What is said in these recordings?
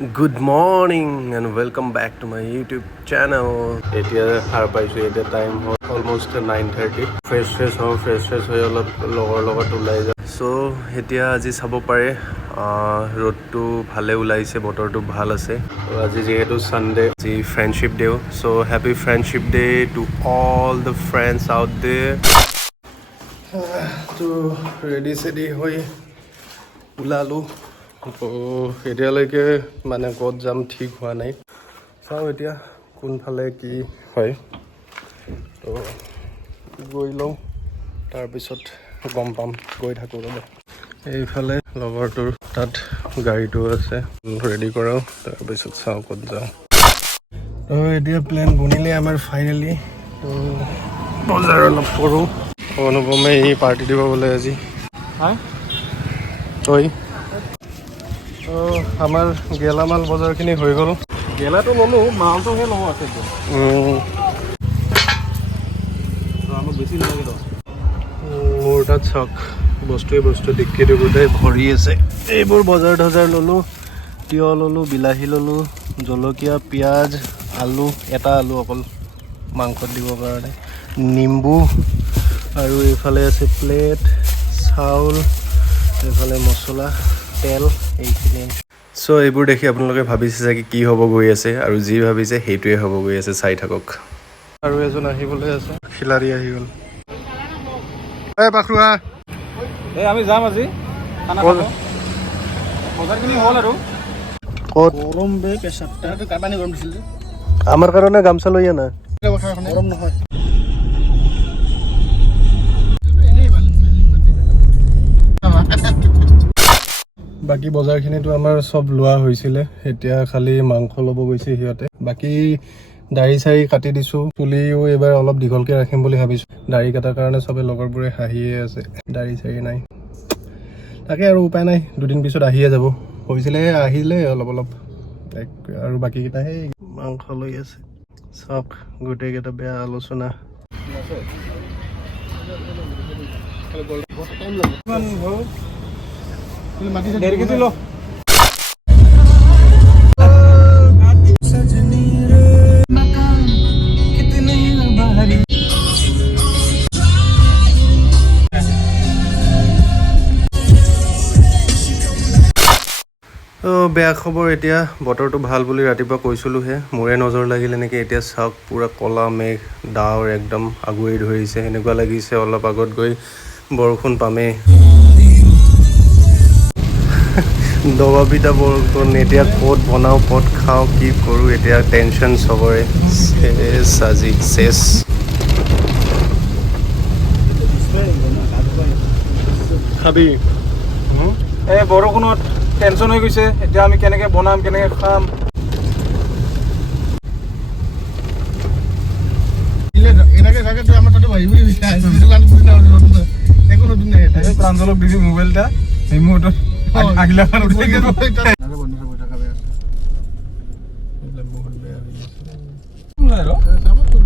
Good morning and welcome back to my YouTube channel. এতিয়া সাৰ পাইছোঁ এতিয়া টাইম হ'ল অলমষ্ট 9:30 ফ্ৰেছ হৈ অলপ লগৰ লগত ওলাই যাওঁ চ' এতিয়া আজি চাব পাৰে ৰ'দটো ভালে ওলাইছে বতৰটো ভাল আছে আজি যিহেতু ছানডে আজি friendship day so' happy friendship day to all the friends out there তো ৰেডি চেডি হৈ ওলালোঁ তো এতিয়ালৈকে মানে ক'ত যাম ঠিক হোৱা নাই চাওঁ এতিয়া কোনফালে কি হয় তো গৈ লওঁ তাৰপিছত গম পাম গৈ থাকোঁ ৰ'ব এইফালে লগৰটোৰ তাত গাড়ীটো আছে ৰেডি কৰাওঁ তাৰপিছত চাওঁ ক'ত যাওঁ তো এতিয়া প্লেন বনিলে আমাৰ ফাইনেলি তো বজাৰ অলপ কৰোঁ অনুপমে এই পাৰ্টি দিব বোলে আজি তই তো আমাৰ গেলামাল বজাৰখিনি হৈ গ'ল গেলাটো ল'লোঁ মালটোহে লওঁ আছে আমাক বেছি নালাগে তো মোৰ তাত চাওক বস্তু ডিক্কিটো গোটেই ভৰি আছে এইবোৰ বজাৰ ল'লোঁ তিয়হ ল'লোঁ বিলাহী ল'লোঁ জলকীয়া পিঁয়াজ আলু এটা আলু অকল মাংসত দিবৰ কাৰণে নিম্বু আৰু এইফালে আছে প্লেট চাউল এইফালে মছলা তেল এইখিনি চ' এইবোৰ দেখি আপোনালোকে ভাবিছে চাগে কি হ'ব গৈ আছে আৰু যি ভাবিছে সেইটোৱে হ'ব গৈ আছে চাই থাকক আৰু এজন আহিবলৈ আছে খিলাৰী আহি গ'ল পাখৰুৱা এই আমি যাম আজি খানা খাব বজাৰখিনি হ'ল আৰু ক'ত গৰম বে পেচাবটা পানী গৰম দিছিল যে আমাৰ কাৰণে গামচা লৈ আনা গৰম নহয় বাকী বজাৰখিনিতো আমাৰ চব লোৱা হৈছিলে এতিয়া খালি মাংস ল'ব গৈছে সিহঁতে বাকী দাড়ি চাৰি কাটি দিছোঁ চুলিও এইবাৰ অলপ দীঘলকৈ ৰাখিম বুলি ভাবিছোঁ দাড়ি কটাৰ কাৰণে চবে লগৰবোৰে হাঁহিয়ে আছে দাড়ি চাৰি নাই তাকে আৰু উপায় নাই দুদিন পিছত আহিয়ে যাব হৈছিলে আহিলে অলপ আৰু বাকীকেইটা সেই মাংস লৈ আছে চাওক গোটেইকেইটা বেয়া আলোচনা ডেৰ কেজি ল বেয়া খবৰ এতিয়া বতৰটো ভাল বুলি ৰাতিপুৱা কৈছিলোঁহে মোৰে নজৰ লাগিলে নেকি এতিয়া চাওক পূৰা ক'লা মেঘ ডাৱৰ একদম আগুৱাই ধৰিছে সেনেকুৱা লাগিছে অলপ আগত গৈ বৰষুণ পামেই দবাপিটা বৰষুণ এতিয়া ক'ত বনাওঁ ক'ত খাওঁ কি কৰোঁ এতিয়া টেনশ্যন চবৰে চেছ আজি চেছ খাবি এই বৰষুণত টেনশ্যন হৈ গৈছে এতিয়া আমি কেনেকৈ বনাম কেনেকৈ খাম প্ৰাঞ্জলক দিবি মোবাইল এটা এই মুহূৰ্তত আহিলা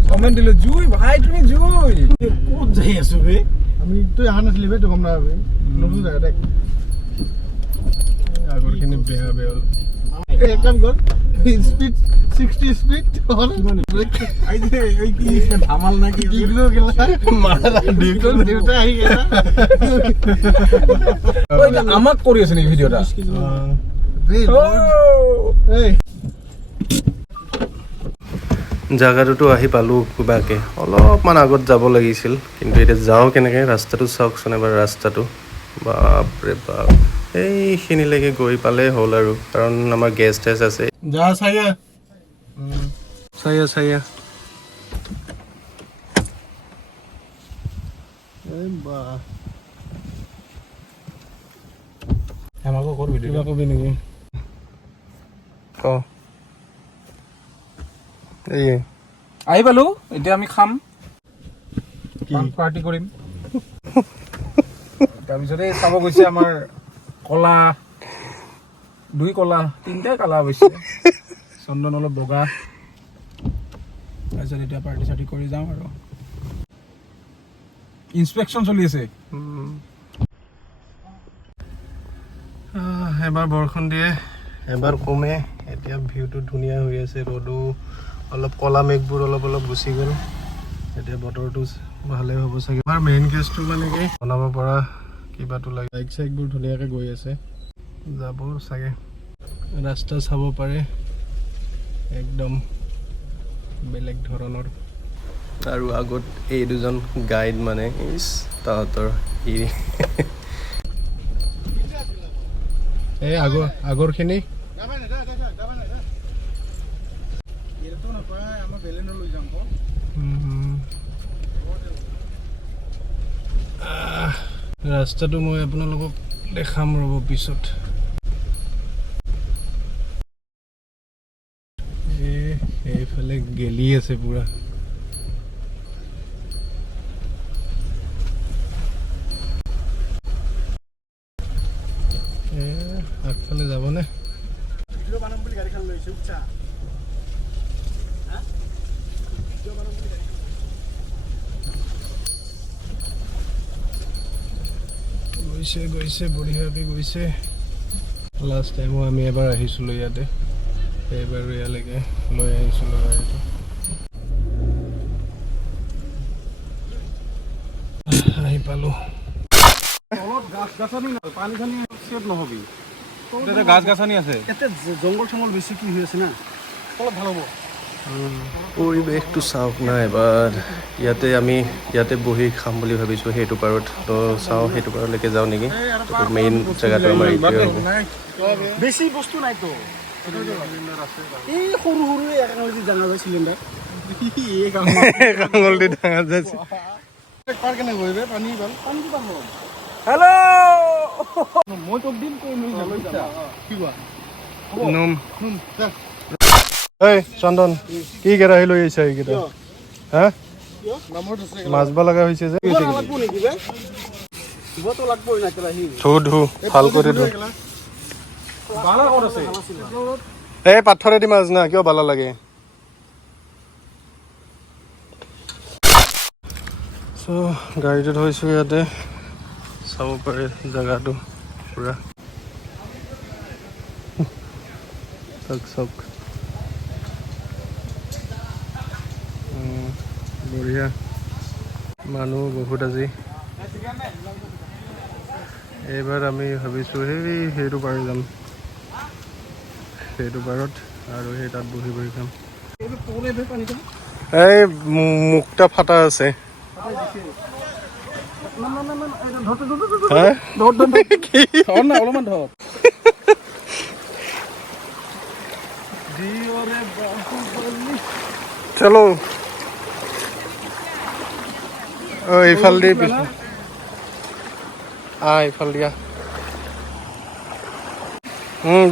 কমেণ্ট দিলো জুই ভাই তুমি জুই ক'ত যাই আছো বে আমি তই অহা নাছিলি বে তই গম নাপাবি নতুন জেগাতে আগৰখিনি বেয়া হ'ল এক কাম কৰ স্পীড 60 স্পীড ধামাল নে কি ডিগ্লো গেলা দেউতা আহি গেলা আমাক কৰি আছে নেকি ভিডিঅ'টা জাগাটোতো আহি পালোঁ কিবাকৈ অলপমান আগত যাব লাগিছিল কিন্তু এতিয়া যাওঁ কেনেকৈ ৰাস্তাটো চাওকচোন এবাৰ ৰাস্তাটো বাপৰে বাপ এইখিনিলৈকে গৈ পালেই হ'ল আৰু কাৰণ আমাৰ গেষ্ট হাউচ আছে যা চাইয়া চাইয়া আমাকো কৰ ভিডিঅ' কবি নেকি ক এই আহি পালো এতিয়া আমি খাম পাৰ্টি কৰিম তাৰপিছতে চাব গৈছে আমাৰ কলা দুই কলা তিনিটাই কালা অৱশ্যে চন্দন অলপ বগা তাৰপিছত এতিয়া পাৰ্টি চাৰ্টি কৰি যাম আৰু ইনস্পেকশ্যন চলি আছে এবাৰ বৰষুণ দিয়ে এবাৰ কমে এতিয়া ভিউটো ধুনীয়া হৈ আছে ৰ'দো অলপ কলা মেঘবোৰ অলপ গুচি গ'ল এতিয়া বতৰটো ভালে হ'ব চাগে আমাৰ মেইন কেছটো মানে কি বনাব পৰা কিবাটো লাগে বাইক চাইকবোৰ ধুনীয়াকৈ গৈ আছে যাব চাগে ৰাস্তা চাব পাৰে একদম বেলেগ ধৰণৰ আৰু আগত এই দুজন গাইড মানে ইছ তাহাঁতৰ এই আগৰখিনি ৰাস্তাটো মই আপোনালোকক দেখাম ৰ'ব পিছত এইফালে গেলি আছে পুৰা আগফালে যাবনে গৈছে বঢ়িয়াকৈ গৈছে লাষ্ট টাইমো আমি এবাৰ আহিছিলোঁ ইয়াতে এইবাৰো ইয়ালৈকে লৈ আহিছিলোঁ গাড়ীটো আহি পালোঁ গাছ-গাছনি আছে জংঘল চংঘল বেছি কি হৈ আছে না অলপ ভাল হ'ব পৰিৱেশটো চাওক না এবাৰ ইয়াতে বহি খাম বুলি ভাবিছোঁ সেইটো পাৰত তো চাওঁ সেইটো পাৰলৈকে যাওঁ নেকি মেইন জেগাটো আমাৰ এইটোৱে হ'ব বেছি বস্তু নাইতো এই সৰু সৰু একাঙালি ডাঙৰ যায় চিলিণ্ডাৰ কাঙলটি ডাঙৰ যাইছে পাৰ কেনে গৈবে পানী ভাল পানীটো পাৰ হ'ল হেল্ল' মই তোক দিম কৈ লৈ যাম কি কোৱা নম এই চন্দন কি কেৰাহী লৈ আহিছা এইকেইটা হা মাছবা লগা হৈছে যে ধু ভাল কৰি ধু এই পাথৰেদি মাছ না কিয় বালা লাগে চ' গাড়ীটো থৈছোঁ ইয়াতে চাব পাৰে জেগাটো পুৰা চাওক বঢ়িয়া মানুহ বহুত আজি এইবাৰ আমি ভাবিছোঁ সেইটো পাৰি যাম সেইটো পাৰত আৰু সেই তাত বহি খাম এই মুখটা ফাটা আছে অলপমান ধৰ চলো এইফাল দি এইফাল দিয়া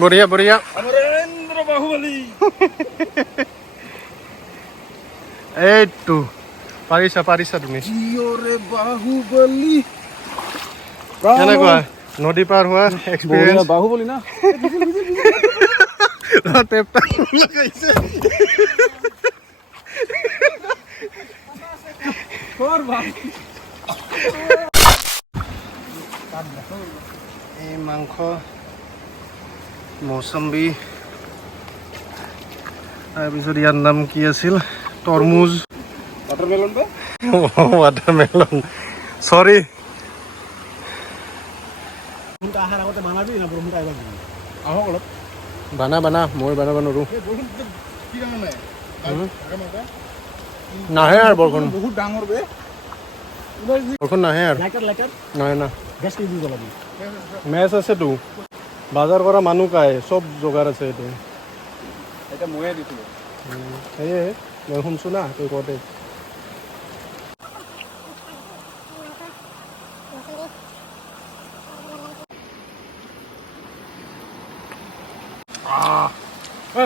বঢ়িয়া বঢ়িয়া বাহুবলী এইটো পাৰিছা তুমি বাহুবলী কেনেকুৱা নদী পাৰ হোৱা এক্সপিৰিয়েঞ্চ বাহুবলী না টেপটা লগাইছে এই মাংস মৌচম্বী তাৰপিছত ইয়াৰ নাম কি আছিল তৰমুজ ৱাটাৰমেলন চৰি বানা মই বানাব নোৱাৰোঁ নাহে আৰু বৰষুণ বহুত ডাঙৰ বে বৰষুণ নাহে আৰু নাহে না মেচ আছেতো বজাৰ কৰা মানুহ কাই চব যোগাৰ আছে এইটো এটা ময়ে দিছিলোঁ সেয়ে মই শুনছোঁ না তই কওঁতে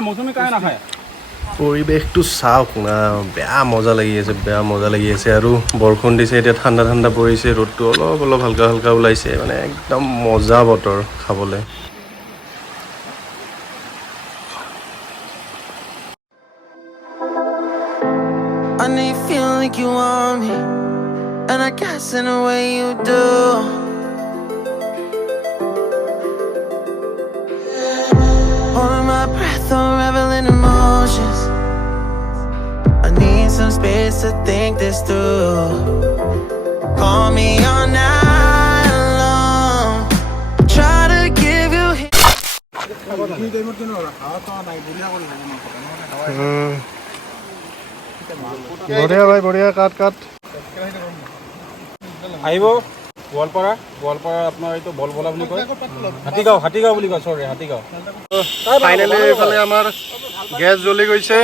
মৌচুমী কাই নাখায় পৰিৱেশটো চাওক না বেয়া মজা লাগি আছে আৰু বৰষুণ দিছে এতিয়া ঠাণ্ডা পৰিছে ৰ'দটো অলপ হালকা ওলাইছে মানে একদম মজা বতৰ খাবলৈ I know you feel like you want me, and I guess in a way you do. space to think this through. Call me all night long. Try to give you. এই টাইমত কিন্তু হাৱা চাৱা নাই বঢ়িয়া কৰি লাগে মাংসটা নহ'লে হাৱা বঢ়িয়া ভাই বঢ়িয়া কাট আহিব গোৱালপাৰা আপোনাৰ এইটো বলবলা বুলি কয় হাতীগাঁও বুলি কয় চৰি হাতীগাঁও ফাইনেলি এইফালে আমাৰ গেছ জ্বলি গৈছে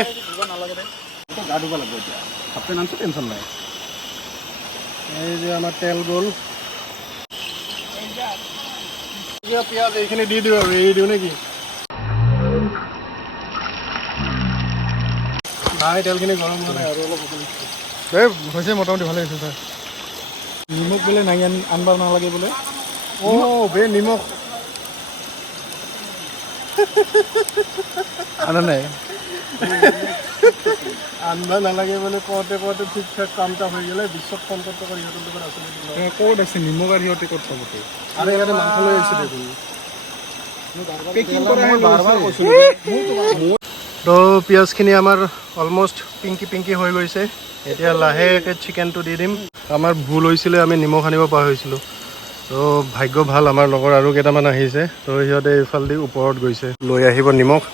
গা ধুব লাগিব এতিয়া হাফ পেণ্ট আনছো টেনশ্যন নাই এই যে আমাৰ তেল গ'ল পিঁয়াজ এইখিনি দি দিওঁ আৰু এৰি দিওঁ নেকি নাই তেলখিনি গৰম হোৱা নাই আৰু অলপ এই হৈছে মোটামুটি ভালে হৈছে ছাৰ নিমখ বোলে নাই আনব নালাগে বোলে অ' বে নিমখ আনা নাই আনবা নালাগে বোলে কওঁতে ঠিক ঠাক কামটা হৈ গ'লে বিশ্বত ফোন কৰি সিহঁতৰ দোকান আছে ক'ত আছে নিমখ আৰু সিহঁতে ক'ত চাবতে আৰু ইয়াতে মাংস লৈ আহিছে দেখোন পেকিং কৰা বাৰবাৰ কৈছোঁ তো পিঁয়াজখিনি আমাৰ অলমষ্ট পিংকি হৈ গৈছে এতিয়া লাহেকৈ চিকেনটো দি দিম আমাৰ ভুল হৈছিলে আমি নিমখ আনিব পাহৰিছিলোঁ তো ভাগ্য ভাল আমাৰ লগৰ আৰু কেইটামান আহিছে তো সিহঁতে এইফালেদি ওপৰত গৈছে লৈ আহিব নিমখ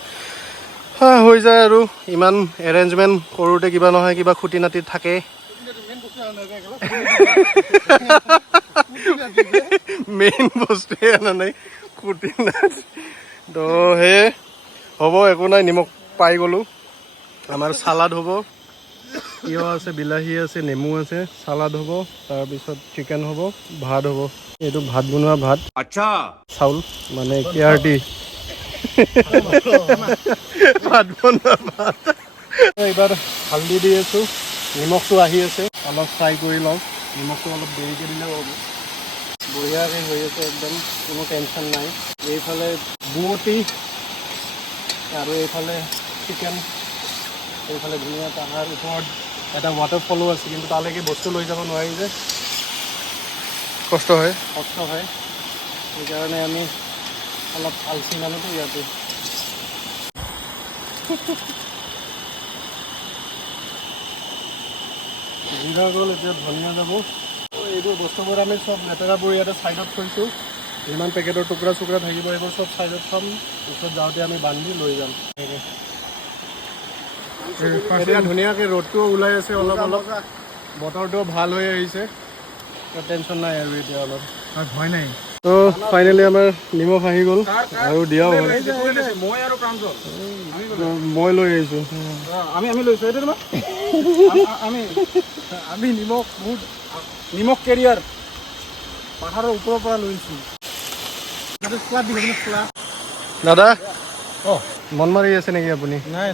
হৈ যায় আৰু ইমান এৰেঞ্জমেণ্ট কৰোঁতে কিবা নহয় কিবা খুটি নাটি থাকে মেইন বস্তুৱে আনা নাই খুটি নাটি তো সেয়ে হ'ব একো নাই নিমখ পাই গ'লোঁ আমাৰ চালাড হ'ব তিয়হ আছে বিলাহী আছে নেমু আছে চালাড হ'ব তাৰপিছত চিকেন হ'ব ভাত হ'ব এইটো ভাত বনোৱা ভাত আচ্ছা চাউল মানে কেআৰটি ভাত বনোৱা ভাত এইবাৰ হালধি দি আছোঁ নিমখটো আহি আছে অলপ ফ্ৰাই কৰি লওঁ নিমখটো অলপ দেৰিকৈ দিলেও হ'ব বঢ়িয়াকৈ হৈ আছে একদম কোনো টেনশ্যন নাই এইফালে বুৱতী আৰু এইফালে চিকেন এইফালে ধুনীয়া পাহাৰ ওপৰত এটা ৱাটাৰফলো আছে কিন্তু তালৈকে বস্তু লৈ যাব নোৱাৰি যে কষ্ট হয় সেইকাৰণে আমি অলপ আলচি মানুহটো ইয়াতে জিৰা গ'ল এতিয়া ধনিয়া যাব এইবোৰ বস্তুবোৰ আমি চব লেতেৰাবোৰ ইয়াতে ছাইডত থৈছোঁ যিমান পেকেটৰ টুকুৰা চুকুৰা থাকিব এইবোৰ চব ছাইডত থ'ম ওচৰত যাওঁতে আমি বান্ধি লৈ যাম এতিয়া ধুনীয়াকৈ ৰ'দটোও ওলাই আছে অলপ বতৰটোও ভাল হৈ আহিছে টেনশ্যন নাই আৰু এতিয়া অলপ ভয় নাই তো ফাইনেলি আমাৰ নিমখ আহি গ'ল আৰু দিয়াও হ'ল মই আৰু প্ৰাঞ্জল মই লৈ আহিছোঁ আমি লৈছোঁ এইটো তোমাৰ আমি নিমখ কেৰিয়াৰ পাহাৰৰ ওপৰৰ পৰা লৈছোঁ দাদা মন মাৰি আছে নেকি আপুনি নাই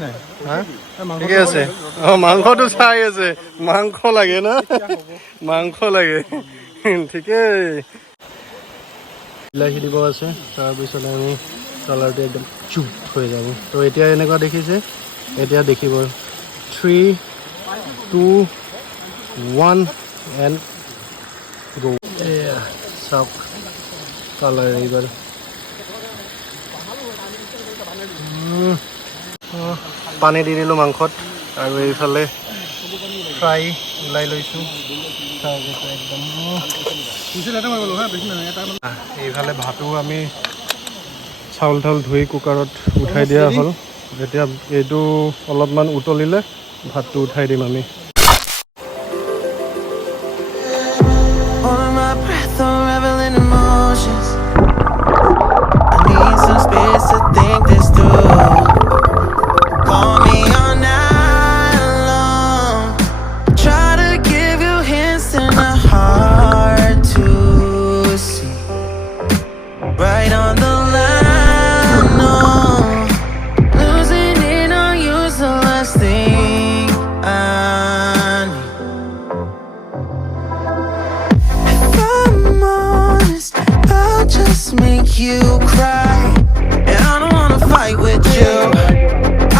হা ঠিকে আছে মাংসটো চাই আছে মাংস লাগে না মাংস লাগে ঠিকেই বিলাহী দিব আছে তাৰপিছত আমি কালাৰটো একদম চুপ হৈ যাব তো এতিয়া এনেকুৱা দেখিছে এতিয়া দেখিব 3, 2, 1 এণ্ড গো এয়া চাওক কালাৰ এইবাৰ পানী দি দিলোঁ মাংসত আৰু এইফালে ফ্ৰাই ওলাই লৈছোঁ তাৰপিছত একদম এইফালে ভাতো আমি চাউল ধুই কুকাৰত উঠাই দিয়া হ'ল এতিয়া এইটো অলপমান উতলিলে ভাতটো উঠাই দিম আমি Holding my breath, unraveling emotions. I need some space to think this through. Call me all night long. Try to give you hints and a hard to see. Right on the line, no. Losing it on you's the last thing I need. If I'm honest, I'll just make you cry. And I don't wanna fight with you.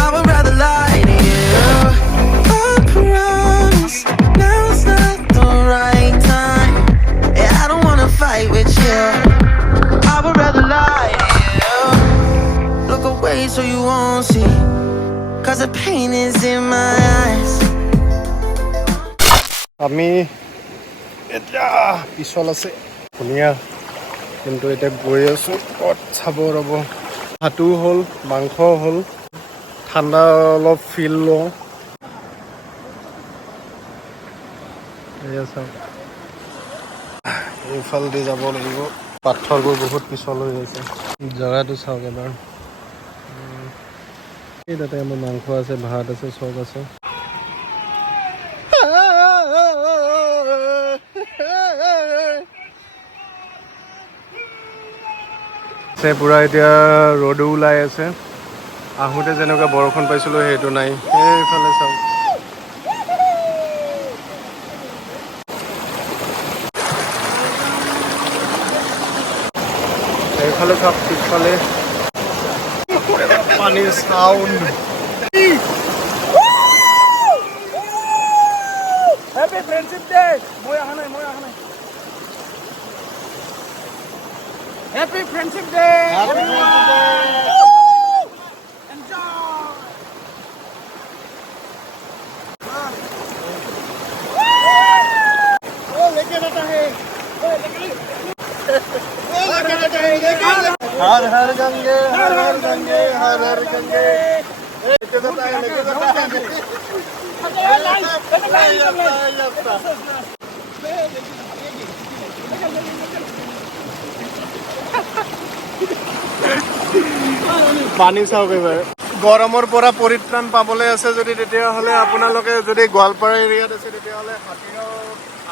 I would rather lie to you. I promise now's not the right time. Yeah, I don't wanna fight with you. I would rather lie to you. Look away so you won't see. Cause the pain is in my eyes. আমি এতিয়া পিছল আছে ধুনীয়া, কিন্তু এতিয়া গৈ আছোঁ ক'ত চাব ৰ'ব। ভাতো হ'ল, মাংস হ'ল, ঠাণ্ডা অলপ ফিল লওঁ। এয়া চাওক, এইফালেদি যাব লাগিব। পাথৰবোৰ বহুত পিছল হৈ আছে। জেগাটো চাওক এবাৰ। এই তাতে আমাৰ মাংস আছে, ভাত আছে, চব আছে। পুৰা এতিয়া ৰ'দো ওলাই আছে। আহোঁতে যেনেকুৱা বৰষুণ পাইছিলোঁ সেইটো নাই। সেইফালে চাওক, এইফালে চাওক, পিছফালে পানীৰ চাউণ্ড। Happy friendship day. মই অহা নাই। Happy friendship day. हर हर गंगे, हर हर गंगे, हर हर गंगे। लेके जाता है। পানী চাওক এইবাৰ। গৰমৰ পৰা পৰিত্ৰাণ পাবলৈ আছে যদি, তেতিয়াহ'লে আপোনালোকে যদি গোৱালপাৰা এৰিয়াত আছে তেতিয়াহ'লে হাতীগাঁও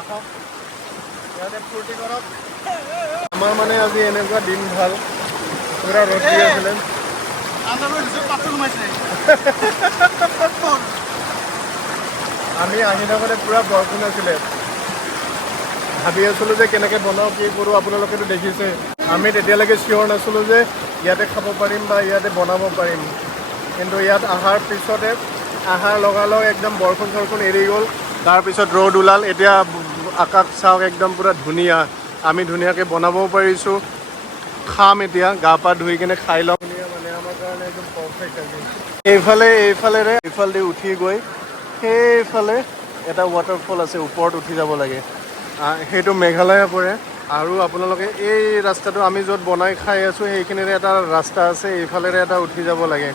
আহক, ইয়াতে ফূৰ্তি কৰক। আমাৰ মানে আজি এনেকুৱা দিন ভাল, পুৰা ৰ'দ দি আছিলে। আমি আহি থাকোঁতে পুৰা বৰষুণ আছিলে। ভাবি আছিলোঁ যে কেনেকৈ বনাওঁ, কি কৰোঁ। আপোনালোকেতো দেখিছে, আমি তেতিয়ালৈকে চিয়'ৰ নাছিলোঁ যে ইয়াতে খাব পাৰিম বা ইয়াতে বনাব পাৰিম। কিন্তু ইয়াত অহাৰ পিছতে, অহাৰ লগালগ একদম বৰষুণ চৰষুণ এৰি গ'ল। তাৰপিছত ৰ'দ ওলাল। এতিয়া আকাশ চাওক, একদম পুৰা ধুনীয়া। আমি ধুনীয়াকৈ বনাবও পাৰিছোঁ। খাম এতিয়া, গা পা ধুই কিনে খাই লওঁ। ধুনীয়া মানে আমাৰ কাৰণে একদম পাৰফেক্ট আজি। এইফালেদি উঠি গৈ সেইফালে এটা ৱাটাৰফল আছে, ওপৰত উঠি যাব লাগে। সেইটো মেঘালয়ে পৰে। আৰু আপোনালোকে এই ৰাস্তাটো আমি য'ত বনাই খাই আছোঁ সেইখিনিৰে এটা ৰাস্তা আছে, এইফালেৰে এটা উঠি যাব লাগে।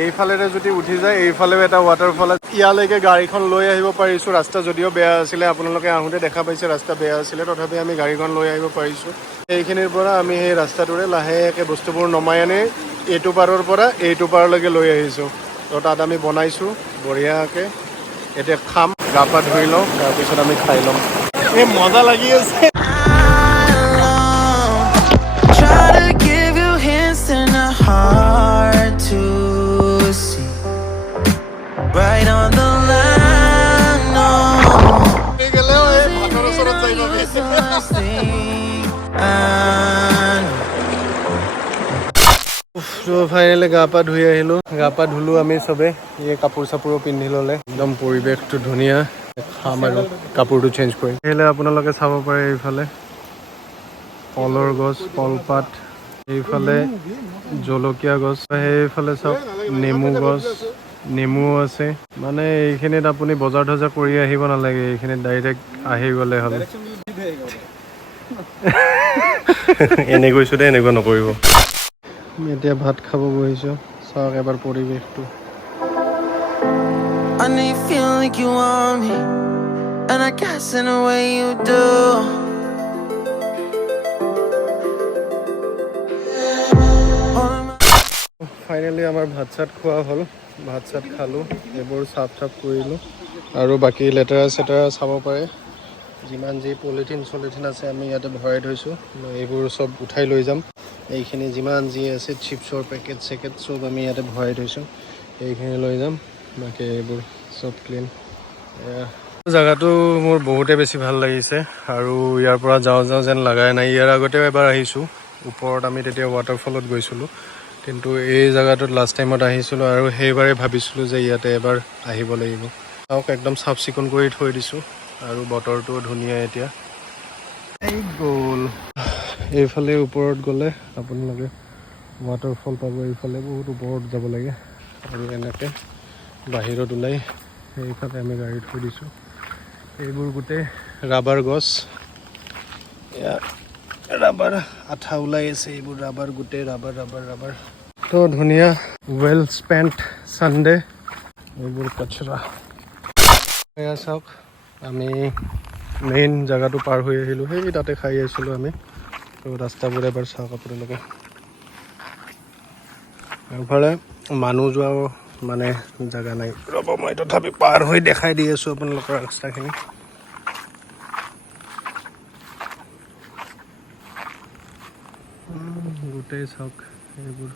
এইফালেৰে যদি উঠি যায়, এইফালেও এটা ৱাটাৰফল আছে। ইয়ালৈকে গাড়ীখন লৈ আহিব পাৰিছোঁ। ৰাস্তা যদিও বেয়া আছিলে, আপোনালোকে আহোঁতে দেখা পাইছে ৰাস্তা বেয়া আছিলে, তথাপি আমি গাড়ীখন লৈ আহিব পাৰিছোঁ। এইখিনিৰ পৰা আমি সেই ৰাস্তাটোৰে লাহেকৈ বস্তুবোৰ নমাই আনি এইটো পাৰৰ পৰা এইটো পাৰলৈকে লৈ আহিছোঁ। তো তাত আমি বনাইছোঁ বঢ়িয়াকৈ। এতিয়া খাম, গা পা ধুই লওঁ, তাৰপিছত আমি খাই ল'ম। এই মজা লাগি আছে। Try to give you hints and a hard to see. Right on the line, no. It's the last thing I know. তো ফাইনেলি গা পা ধুই আহিলোঁ। গা পা ধুলোঁ আমি চবে। এই কাপোৰ চাপোৰো পিন্ধি ল'লে, একদম পৰিৱেশটো ধুনীয়া। খাম আৰু কাপোৰটো চেঞ্জ কৰিম। আহিলে আপোনালোকে চাব পাৰে এইফালে কলৰ গছ, কলপাত, এইফালে জলকীয়া গছ, সেইফালে চাওক নেমু গছ, নেমু আছে। মানে এইখিনিত আপুনি বজাৰ থজাৰ কৰি আহিব নালাগে, এইখিনিত ডাইৰেক্ট আহি গ'লে হ'ল। এনে কৈছোঁ দে, এনেকুৱা নকৰিব। এতিয়া ভাত খাব বহিছোঁ, চাওক এবাৰ পৰিৱেশটো। I know you feel like you want me, and I guess in a way you do. Finally আমাৰ ভাত চাত খোৱা হ'ল, ভাত চাত খালোঁ, এইবোৰ চাফ কৰিলোঁ। আৰু বাকী লেতেৰা চেতেৰা চাব পাৰে, যিমান যি পলিথিন চলিথিন আছে আমি ইয়াতে ভৰাই থৈছোঁ। এইবোৰ চব উঠাই লৈ যাম। এইখিনি যিমান যি আছে চিপছৰ পেকেট চেকেট চব আমি ইয়াতে ভৰাই থৈছোঁ, এইখিনি লৈ যাম। বাকী এইবোৰ চব ক্লিন। জেগাটো মোৰ বহুতে বেছি ভাল লাগিছে, আৰু ইয়াৰ পৰা যাওঁ যেন লাগাই নাই। ইয়াৰ আগতেও এবাৰ আহিছোঁ, ওপৰত আমি তেতিয়া ৱাটাৰফলত গৈছিলোঁ, কিন্তু এই জেগাটোত লাষ্ট টাইমত আহিছিলোঁ আৰু সেইবাৰে ভাবিছিলোঁ যে ইয়াতে এবাৰ আহিব লাগিব। চাওক একদম চাফ চিকুণ কৰি থৈ দিছোঁ, আৰু বতৰটোও ধুনীয়া এতিয়া। এই গ'ল এইফালে ওপৰত গ'লে আপোনালোকে ৱাটাৰফল পাব। এইফালে বহুত ওপৰত যাব লাগে, আৰু এনেকৈ বাহিৰত ওলাই সেইফালে আমি গাড়ী থৈ দিছোঁ। এইবোৰ গোটেই ৰাবাৰ গছ, এয়া ৰাবাৰ আঠা ওলাই আছে, এইবোৰ ৰাবাৰ গোটেই ৰাবাৰ ৰাবাৰ ৰাবাৰ। তো ধুনীয়া ৱেল স্পেণ্ট ছানডে। এইবোৰ কচৰা। এয়া চাওক, আমি মেইন জেগাটো পাৰ হৈ আহিলোঁ, সেই তাতে খাই আহিছিলোঁ আমি। তো ৰাস্তাবোৰ এবাৰ চাওক আপোনালোকে। এইফালে মানুহ যোৱা মানে জেগা নাই। ৰ'ব মই তথাপি পাৰ হৈ দেখাই দি আছোঁ আপোনালোকৰ ৰাস্তাখিনি। গোটেই চাওক এইবোৰ।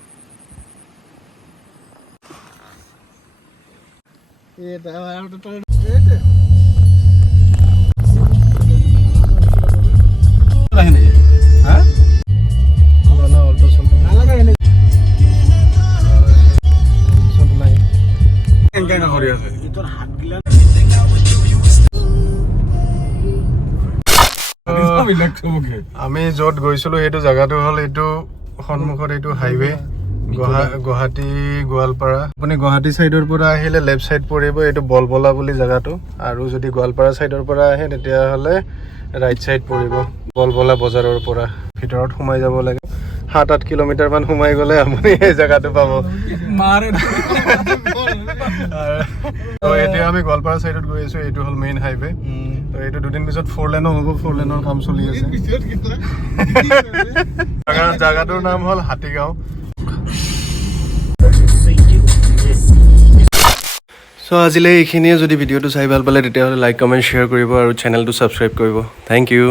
আমি য'ত গৈছিলোঁ সেইটো জেগাটো হ'ল এইটো সন্মুখত এইটো হাইৱে গুৱাহাটী গোৱালপাৰা। আপুনি গুৱাহাটী ছাইডৰ পৰা আহিলে লেফ্ট ছাইড পৰিব, এইটো বলবলা বুলি জেগাটো। আৰু যদি গোৱালপাৰা ছাইডৰ পৰা আহে তেতিয়াহ'লে ৰাইট ছাইড পৰিব, বলবলা বজাৰৰ পৰা। ভিতৰত সোমাই যাব লাগে, 7-8 কিলোমিটাৰমান সোমাই গ'লে আপুনি এই জেগাটো পাব। তো এতিয়া আমি গোৱালপাৰা ছাইডত গৈ আছোঁ, এইটো হ'ল মেইন হাইৱে। তো এইটো দুদিন পিছত 4 লেনো হ'ব, 4 লেনৰ কাম চলি আছে। জেগাটোৰ নাম হ'ল হাতীগাঁও। চ' আজিলৈ এইখিনিয়ে। যদি ভিডিঅ'টো চাই ভাল পালে তেতিয়াহ'লে লাইক কমেণ্ট শ্বেয়াৰ কৰিব আৰু চেনেলটো ছাবস্ক্ৰাইব কৰিব। Thank U.